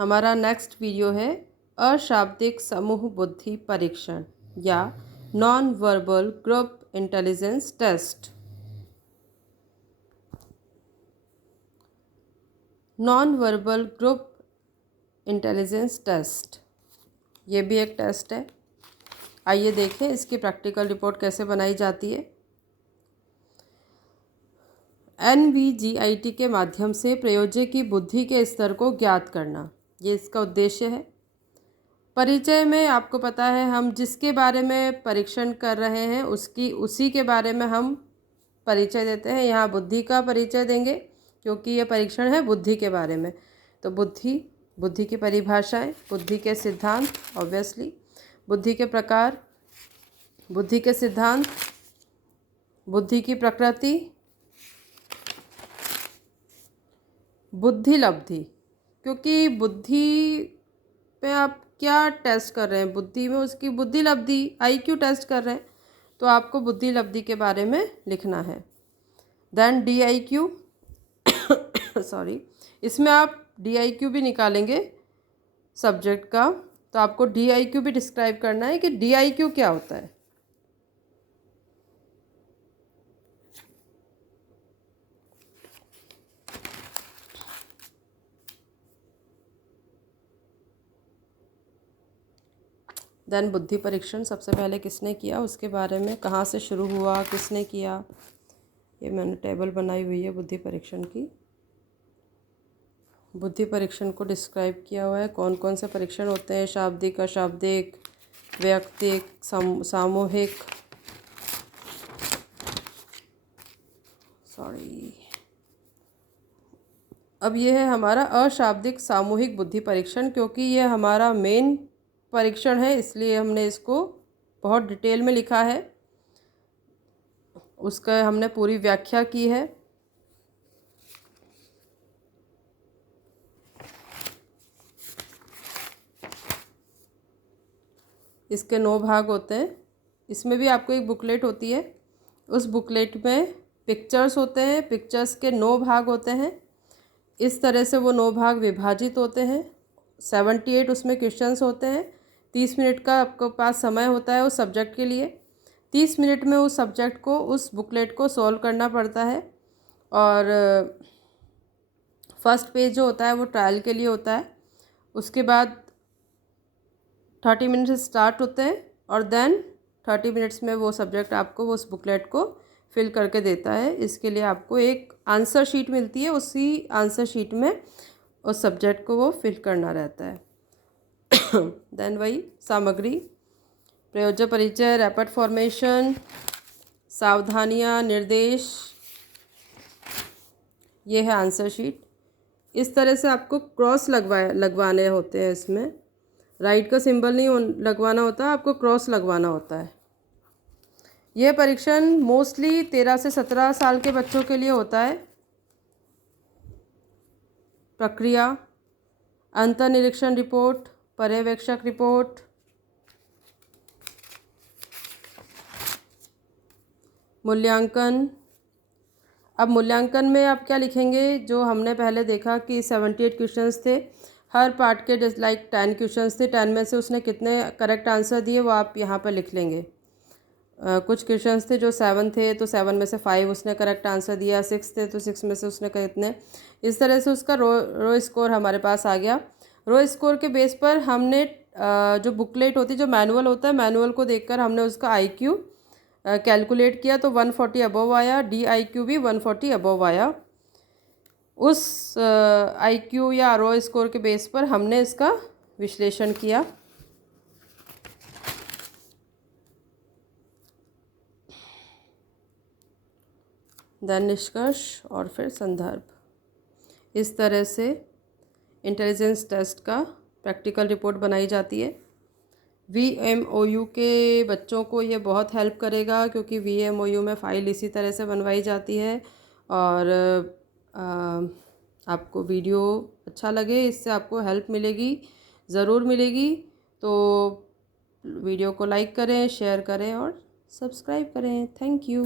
हमारा next video है अशाब्दिक समूह बुद्धि परीक्षण या non verbal group intelligence test. Non verbal group intelligence test ये भी एक टेस्ट है। आइए देखें इसकी प्रैक्टिकल रिपोर्ट कैसे बनाई जाती है। NVGIT के माध्यम से प्रयोज्य की बुद्धि के स्तर को ज्ञात करना, ये इसका उद्देश्य है। परिचय में आपको पता है हम जिसके बारे में परीक्षण कर रहे हैं उसी के बारे में हम परिचय देते हैं। यहाँ बुद्धि का परिचय देंगे क्योंकि ये परीक्षण है बुद्धि के बारे में। तो बुद्धि की परिभाषाएं, बुद्धि के सिद्धांत, ऑब्वियसली बुद्धि के प्रकार, बुद्धि के सिद्धांत, बुद्धि की प्रकृति, बुद्धि लब्धि, क्योंकि बुद्धि पे आप क्या टेस्ट कर रहे हैं, बुद्धि में उसकी बुद्धि लब्धि IQ टेस्ट कर रहे हैं, तो आपको बुद्धि लब्धि के बारे में लिखना है। देन DIQ सॉरी, इसमें आप DIQ भी निकालेंगे सब्जेक्ट का, तो आपको DIQ भी डिस्क्राइब करना है कि DIQ क्या होता है। देन बुद्धि परीक्षण सबसे पहले किसने किया उसके बारे में, कहाँ से शुरू हुआ, किसने किया, ये मैंने टेबल बनाई हुई है बुद्धि परीक्षण की। बुद्धि परीक्षण को डिस्क्राइब किया हुआ है, कौन कौन से परीक्षण होते हैं, शाब्दिक, अशाब्दिक, वैयक्तिक, सामूहिक, सॉरी। अब ये है हमारा अशाब्दिक सामूहिक बुद्धि परीक्षण, क्योंकि ये हमारा मेन परीक्षण है इसलिए हमने इसको बहुत डिटेल में लिखा है, उसका हमने पूरी व्याख्या की है। इसके 9 भाग होते हैं। इसमें भी आपको एक बुकलेट होती है, उस बुकलेट में पिक्चर्स होते हैं, पिक्चर्स के 9 भाग होते हैं। इस तरह से वो 9 भाग विभाजित होते हैं। 78 उसमें क्वेश्चंस होते हैं। 30 मिनट का आपके पास समय होता है उस सब्जेक्ट के लिए। 30 मिनट में उस सब्जेक्ट को, उस बुकलेट को सॉल्व करना पड़ता है। और फर्स्ट पेज जो होता है वो ट्रायल के लिए होता है। उसके बाद 30 मिनट से स्टार्ट होते हैं और देन 30 मिनट्स में वो सब्जेक्ट आपको उस बुकलेट को फिल करके देता है। इसके लिए आपको एक आंसर शीट मिलती है, उसी आंसर शीट में उस सब्जेक्ट को वो फिल करना रहता है। देन वही सामग्री, प्रयोज्य परिचय, रैपिड फॉर्मेशन, सावधानियाँ, निर्देश, ये है आंसर शीट। इस तरह से आपको क्रॉस लगवाने होते हैं। इसमें राइट का सिंबल नहीं लगवाना होता, आपको क्रॉस लगवाना होता है। यह परीक्षण मोस्टली 13 से 17 साल के बच्चों के लिए होता है। प्रक्रिया, अंतर्निरीक्षण रिपोर्ट, पर्यवेक्षक रिपोर्ट, मूल्यांकन। अब मूल्यांकन में आप क्या लिखेंगे, जो हमने पहले देखा कि 78 क्वेश्चंस थे, हर पार्ट के जस्ट लाइक 10 क्वेश्चंस थे, 10 में से उसने कितने करेक्ट आंसर दिए वो आप यहाँ पर लिख लेंगे। कुछ क्वेश्चंस थे जो 7 थे तो 7 में से 5 उसने करेक्ट आंसर दिया, 6 थे तो 6 में से उसने कितने, इस तरह से उसका रो स्कोर हमारे पास आ गया। रो स्कोर के बेस पर हमने जो बुकलेट होती है, जो मैनुअल होता है, मैनुअल को देखकर हमने उसका IQ कैलकुलेट किया तो 140 अबव आया, DIQ भी 140 अबव आया। उस IQ या रो स्कोर के बेस पर हमने इसका विश्लेषण किया। देन निष्कर्ष और फिर संदर्भ। इस तरह से इंटेलिजेंस टेस्ट का प्रैक्टिकल रिपोर्ट बनाई जाती है। VMOU के बच्चों को ये बहुत हेल्प करेगा, क्योंकि VMOU में फ़ाइल इसी तरह से बनवाई जाती है। और आपको वीडियो अच्छा लगे, इससे आपको हेल्प मिलेगी, ज़रूर मिलेगी। तो वीडियो को लाइक करें, शेयर करें और सब्सक्राइब करें। Thank you.